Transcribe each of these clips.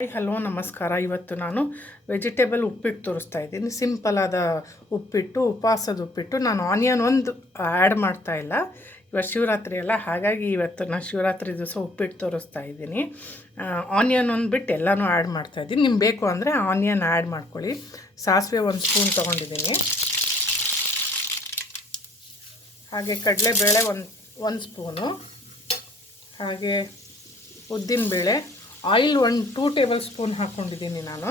Hi hello ನಮಸ್ಕಾರ. ಇವತ್ತು ನಾನು ವೆಜಿಟೇಬಲ್ ಉಪ್ಪಿಟ್ಟು ತೋರಿಸ್ತಾ ಇದ್ದೀನಿ. ಸಿಂಪಲ್ ಆದ ಉಪ್ಪಿಟ್ಟು, ಉಪವಾಸದ ಉಪ್ಪಿಟ್ಟು. ನಾನು ಆನಿಯನ್ ಒಂದು ಆ್ಯಡ್ ಮಾಡ್ತಾ ಇಲ್ಲ. ಇವತ್ತು ಶಿವರಾತ್ರಿ ಅಲ್ಲ, ಹಾಗಾಗಿ ಇವತ್ತು ನಾನು ಶಿವರಾತ್ರಿ ದಿವಸ ಉಪ್ಪಿಟ್ಟು ತೋರಿಸ್ತಾ ಇದ್ದೀನಿ. ಆನಿಯನ್ ಒಂದು ಬಿಟ್ಟು ಎಲ್ಲನೂ ಆ್ಯಡ್ ಮಾಡ್ತಾ ಇದ್ದೀನಿ. ನಿಮ್ಗೆ ಬೇಕು ಅಂದರೆ ಆನಿಯನ್ ಆ್ಯಡ್ ಮಾಡ್ಕೊಳ್ಳಿ. ಸಾಸಿವೆ 1 ಸ್ಪೂನ್ ತೊಗೊಂಡಿದ್ದೀನಿ. ಹಾಗೆ ಕಡಲೆಬೇಳೆ ಒಂದು ಸ್ಪೂನು, ಹಾಗೆ ಉದ್ದಿನಬೇಳೆ, ಆಯಿಲ್ 2 ಟೇಬಲ್ ಸ್ಪೂನ್ ಹಾಕ್ಕೊಂಡಿದ್ದೀನಿ ನಾನು.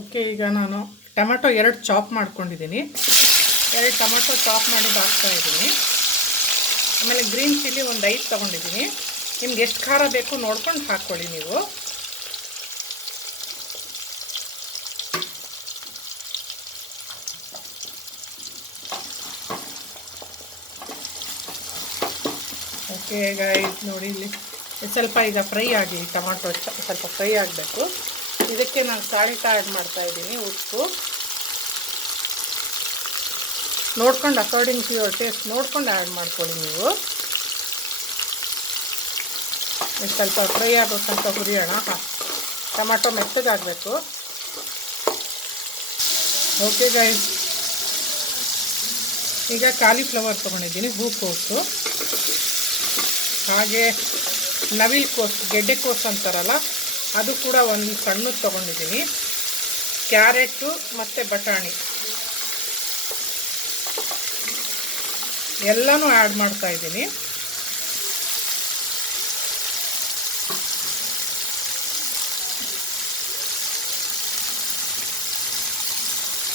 ಓಕೆ, ಈಗ ನಾನು ಟೊಮೆಟೊ 2 ಚಾಪ್ ಮಾಡ್ಕೊಂಡಿದ್ದೀನಿ. 2 ಟೊಮೆಟೊ ಚಾಪ್ ಮಾಡಿ ಹಾಕ್ತಾಯಿದ್ದೀನಿ. ಆಮೇಲೆ ಗ್ರೀನ್ ಚಿಲ್ಲಿ ಒಂದು 5 ತೊಗೊಂಡಿದ್ದೀನಿ. ನಿಮ್ಗೆ ಎಷ್ಟು ಖಾರ ಬೇಕು ನೋಡ್ಕೊಂಡು ಹಾಕ್ಕೊಳ್ಳಿ ನೀವು. ಓಕೆ ಗೈಸ್, ನೋಡಿ ಇಲ್ಲಿ ಸ್ವಲ್ಪ ಈಗ ಫ್ರೈ ಆಗಲಿ. ಟೊಮಾಟೊ ಸ್ವಲ್ಪ ಫ್ರೈ ಆಗಬೇಕು. ಇದಕ್ಕೆ ನಾನು ಸಾಲ್ಟ್ ಆ್ಯಡ್ ಮಾಡ್ತಾಯಿದ್ದೀನಿ. ಉಪ್ಪು ನೋಡ್ಕೊಂಡು ಅಕಾರ್ಡಿಂಗ್ ಟು ಯುವರ್ ಟೇಸ್ಟ್ ನೋಡ್ಕೊಂಡು ಆ್ಯಡ್ ಮಾಡ್ಕೊಳ್ಳಿ ನೀವು. ಸ್ವಲ್ಪ ಫ್ರೈ ಆಗೋ ತನಕ ಹುರಿಯೋಣ. ಟೊಮಾಟೊ ಮೆತ್ತಗಾಗಬೇಕು. ಓಕೆ ಗೈಸ್, ಈಗ ಕಾಲಿಫ್ಲವರ್ ತೊಗೊಂಡಿದ್ದೀನಿ, ಹೂಕೋಸು, ಹಾಗೆ ನವಿಲುಕೋಸು, ಗೆಡ್ಡೆಕೋಸು ಅಂತಾರಲ್ಲ ಅದು ಕೂಡ ಒಂದು ಸಣ್ಣದು ತೊಗೊಂಡಿದ್ದೀನಿ. ಕ್ಯಾರೆಟು ಮತ್ತು ಬಟಾಣಿ ಎಲ್ಲನೂ ಆ್ಯಡ್ ಮಾಡ್ತಾಯಿದ್ದೀನಿ.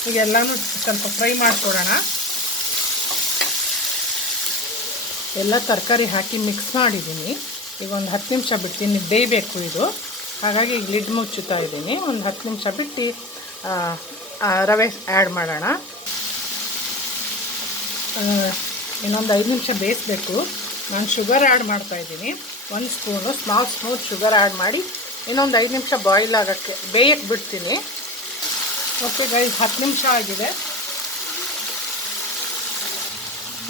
ಈಗ ಎಲ್ಲನೂ ಸ್ವಲ್ಪ ಫ್ರೈ ಮಾಡಿಕೊಡೋಣ. ಎಲ್ಲ ತರಕಾರಿ ಹಾಕಿ ಮಿಕ್ಸ್ ಮಾಡಿದ್ದೀನಿ. ಈಗ ಒಂದು 10 ನಿಮಿಷ ಬಿಡ್ತೀನಿ, ಬೇಯಬೇಕು ಇದು. ಹಾಗಾಗಿ ಈಗ ಲಿಡ್ ಮುಚ್ಚುತ್ತಾ ಇದ್ದೀನಿ. ಒಂದು 10 ನಿಮಿಷ ಬಿಟ್ಟು ರವೆ ಆ್ಯಡ್ ಮಾಡೋಣ. ಇನ್ನೊಂದು 5 ನಿಮಿಷ ಬೇಯಿಸಬೇಕು. ನಾನು ಶುಗರ್ ಆ್ಯಡ್ ಮಾಡ್ತಾಯಿದ್ದೀನಿ. 1 ಸ್ಪೂನು ಸ್ಮೂತ್ ಶುಗರ್ ಆ್ಯಡ್ ಮಾಡಿ ಇನ್ನೊಂದು 5 ನಿಮಿಷ ಬಾಯ್ಲ್ ಆಗೋಕ್ಕೆ ಬೇಯಕ್ಕೆ ಬಿಡ್ತೀನಿ. ಓಕೆ ಗೈಸ್, 10 ನಿಮಿಷ ಆಗಿದೆ.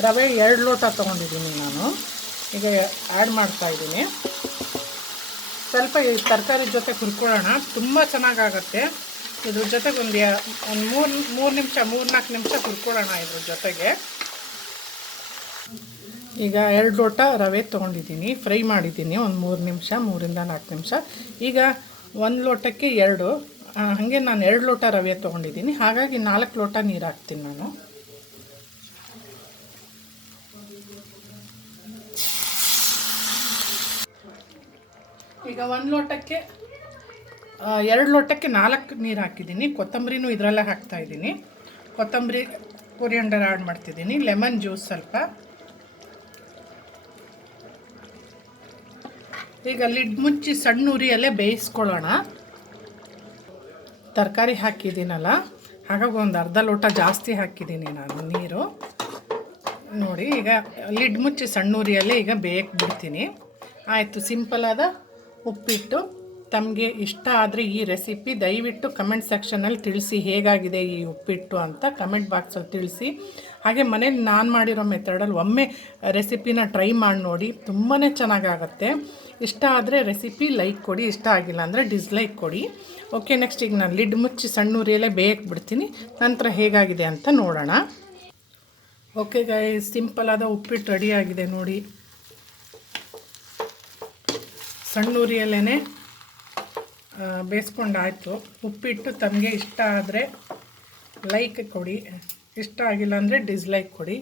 ರವೆ 2 ಲೋಟ ತೊಗೊಂಡಿದ್ದೀನಿ ನಾನು. ಈಗ ಆ್ಯಡ್ ಮಾಡ್ತಾಯಿದ್ದೀನಿ. ಸ್ವಲ್ಪ ಈ ತರಕಾರಿ ಜೊತೆ ಹುರ್ಕೊಳ್ಳೋಣ. ತುಂಬ ಚೆನ್ನಾಗಾಗತ್ತೆ. ಇದ್ರ ಜೊತೆಗೆ ಒಂದು 3 ನಿಮಿಷ 3-4 ನಿಮಿಷ ಹುರ್ಕೊಳ್ಳೋಣ ಇದ್ರ ಜೊತೆಗೆ. ಈಗ 2 ಲೋಟ ರವೆ ತೊಗೊಂಡಿದ್ದೀನಿ, ಫ್ರೈ ಮಾಡಿದ್ದೀನಿ ಒಂದು 3 ನಿಮಿಷ, 3-4 ನಿಮಿಷ. ಈಗ 1 ಲೋಟಕ್ಕೆ 2, ಹಾಗೆ ನಾನು 2 ಲೋಟ ರವೆ ತೊಗೊಂಡಿದ್ದೀನಿ. ಹಾಗಾಗಿ 4 ಲೋಟ ನೀರು ಹಾಕ್ತೀನಿ ನಾನು. ಈಗ 1 ಲೋಟಕ್ಕೆ 2 ಲೋಟಕ್ಕೆ 4 ನೀರು ಹಾಕಿದ್ದೀನಿ. ಕೊತ್ತಂಬರಿನೂ ಇದರಲ್ಲೇ ಹಾಕ್ತಾಯಿದ್ದೀನಿ. ಕೊತ್ತಂಬರಿ, ಕೊರಿಯಂಡರ್ ಆ್ಯಡ್ ಮಾಡ್ತಿದ್ದೀನಿ. ಲೆಮನ್ ಜ್ಯೂಸ್ ಸ್ವಲ್ಪ. ಈಗ ಲಿಡ್ ಮುಚ್ಚಿ ಸಣ್ಣ ಉರಿಯಲ್ಲೇ ಬೇಯಿಸ್ಕೊಳ್ಳೋಣ. ತರಕಾರಿ ಹಾಕಿದ್ದೀನಲ್ಲ, ಹಾಗಾಗಿ ಒಂದು ಅರ್ಧ ಲೋಟ ಜಾಸ್ತಿ ಹಾಕಿದ್ದೀನಿ ನಾನು ನೀರು. ನೋಡಿ, ಈಗ ಲಿಡ್ ಮುಚ್ಚಿ ಸಣ್ಣ ಉರಿಯಲ್ಲೇ ಈಗ ಬೇಯಕ್ಕೆ ಬಿಡ್ತೀನಿ. ಆಯಿತು, ಸಿಂಪಲಾದ ಉಪ್ಪಿಟ್ಟು. ತಮಗೆ ಇಷ್ಟ ಆದರೆ ಈ ರೆಸಿಪಿ ದಯವಿಟ್ಟು ಕಮೆಂಟ್ ಸೆಕ್ಷನಲ್ಲಿ ತಿಳಿಸಿ, ಹೇಗಾಗಿದೆ ಈ ಉಪ್ಪಿಟ್ಟು ಅಂತ ಕಮೆಂಟ್ ಬಾಕ್ಸಲ್ಲಿ ತಿಳಿಸಿ. ಹಾಗೆ ಮನೇಲಿ ನಾನು ಮಾಡಿರೋ ಮೆಥಡಲ್ಲಿ ಒಮ್ಮೆ ರೆಸಿಪಿನ ಟ್ರೈ ಮಾಡಿ ನೋಡಿ, ತುಂಬಾ ಚೆನ್ನಾಗಾಗತ್ತೆ. ಇಷ್ಟ ಆದರೆ ರೆಸಿಪಿ ಲೈಕ್ ಕೊಡಿ, ಇಷ್ಟ ಆಗಿಲ್ಲ ಅಂದರೆ ಡಿಸ್ಲೈಕ್ ಕೊಡಿ. ಓಕೆ, ನೆಕ್ಸ್ಟ್ ಈಗ ನಾನು ಲಿಡ್ ಮುಚ್ಚಿ ಸಣ್ಣ ಉರಿಯಲ್ಲೇ ಬೇಯಕ್ಕೆ ಬಿಡ್ತೀನಿ. ನಂತರ ಹೇಗಾಗಿದೆ ಅಂತ ನೋಡೋಣ. ಓಕೆ ಗೈಸ್, ಸಿಂಪಲಾದ ಉಪ್ಪಿಟ್ಟು ರೆಡಿಯಾಗಿದೆ ನೋಡಿ. ಸಣ್ಣ ಉರಿಯಲ್ಲೇ ಬೇಯಿಸ್ಕೊಂಡಾಯಿತು. ಉಪ್ಪಿಟ್ಟು ತಮಗೆ ಇಷ್ಟ ಆದರೆ ಲೈಕ್ ಕೊಡಿ, ಇಷ್ಟ ಆಗಿಲ್ಲ ಅಂದರೆ ಡಿಸ್ಲೈಕ್ ಕೊಡಿ.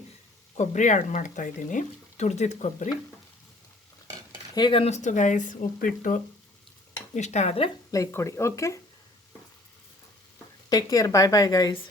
ಕೊಬ್ಬರಿ ಆ್ಯಡ್ ಮಾಡ್ತಾಯಿದ್ದೀನಿ, ತುರಿದಿದ್ದ ಕೊಬ್ಬರಿ. ಹೇಗೆ ಅನ್ನಿಸ್ತು ಗೈಸ್ ಉಪ್ಪಿಟ್ಟು? ಇಷ್ಟ ಆದರೆ ಲೈಕ್ ಕೊಡಿ. ಓಕೆ, ಟೇಕ್ ಕೇರ್, ಬಾಯ್ ಬಾಯ್ ಗೈಸ್.